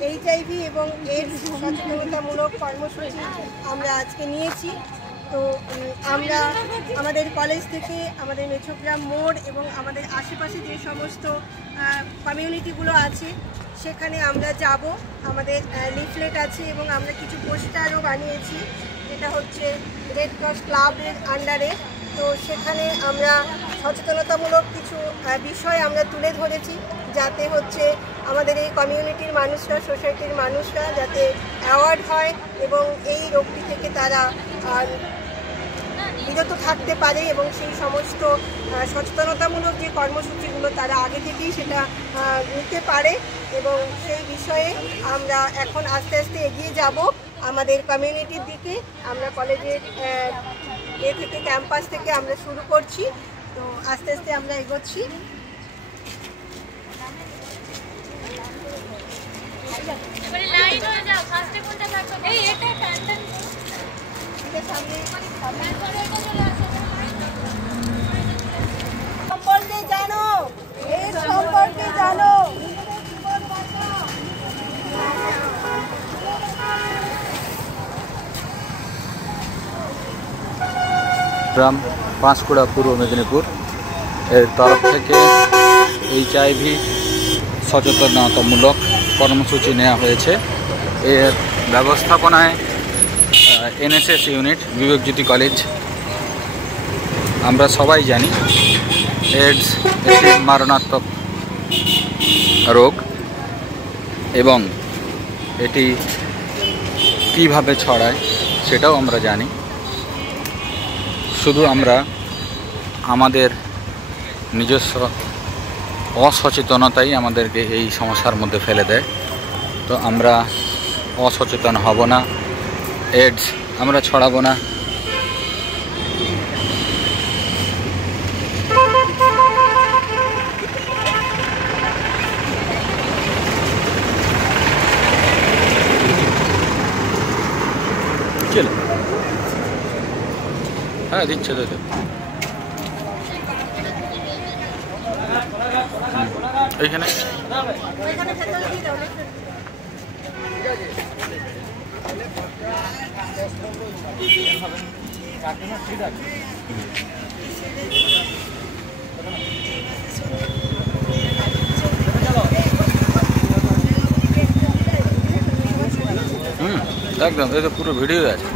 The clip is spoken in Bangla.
HIV এবং এইডস সচেতনতামূলক কর্মসূচি আমরা আজকে নিয়েছি। তো আমরা আমাদের কলেজ থেকে আমাদের মেছোগ্রাম মোড় এবং আমাদের আশেপাশে যে সমস্ত কমিউনিটিগুলো আছে সেখানে আমরা যাব। আমাদের লিফলেট আছে এবং আমরা কিছু পোস্টারও বানিয়েছি, এটা হচ্ছে রেড ক্রস ক্লাবের আন্ডারে। তো সেখানে আমরা সচেতনতামূলক কিছু বিষয় আমরা তুলে ধরেছি, যাতে হচ্ছে আমাদের এই কমিউনিটির মানুষরা, সোসাইটির মানুষরা যাতে অ্যাওয়ার্ড হয় এবং এই রোগটি থেকে তারা বিরত থাকতে পারে এবং সেই সমস্ত সচেতনতামূলক যে কর্মসূচিগুলো তারা আগে থেকেই সেটা নিতে পারে। এবং সেই বিষয়ে আমরা এখন আস্তে আস্তে এগিয়ে যাব আমাদের কমিউনিটির দিকে। আমরা কলেজের থেকে ক্যাম্পাস থেকে আমরা শুরু করছি, তো আস্তে আস্তে আমরা এগোচ্ছি। সম্পর্কে জানো, এর সম্পর্কে জানো। গ্রাম পাঁশকুড়া পূর্ব মেদিনীপুর এর তরফ থেকে HIV সচেতনতামূলক কর্মসূচি নেওয়া হয়েছে। এর ব্যবস্থাপনায় NSS ইউনিট, বিবেকজ্যোতি কলেজ। আমরা সবাই জানি এইডস একটি মারণাত্মক রোগ এবং এটি কিভাবে ছড়ায় সেটাও আমরা জানি। শুধু আমরা আমাদের নিজস্ব অসচেতনতাই আমাদেরকে এই সমস্যার মধ্যে ফেলে দেয়। তো আমরা অসচেতন হব না, এইডস আমরা ছড়াবো না। চলো, হ্যাঁ দিচ্ছে তো এইখানে। একদম, এই তো পুরো ভিডিও আছে।